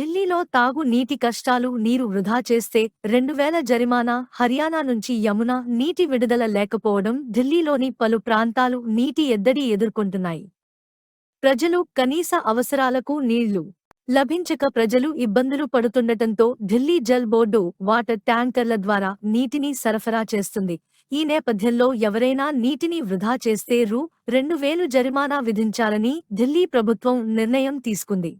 ఢిల్లీలో తాగు నీటి కష్టాలు నీరు వృధా చేస్తే 2000 జరిమానా హర్యానా నుంచి యమునా నీటి విడుదల లేకపోవడం ఢిల్లీలోని పలు ప్రాంతాలు నీటి ఎద్దడి ఎదుర్కొంటున్నాయి. ప్రజలు కనీస అవసరాలకు నీళ్లు లభించక ప్రజలు ఇబ్బందులు పడుతుండటంతో ఢిల్లీ జల్ బోర్డు వాటర్ ట్యాంకర్ల ద్వారా నీటిని సరఫరా చేస్తుంది. ఈ నేపథ్యంలో ఎవరైనా నీటిని వృధా చేస్తే రూ. 2000 జరిమానా విధించాలని ఢిల్లీ ప్రభుత్వం నిర్ణయం తీసుకుంది.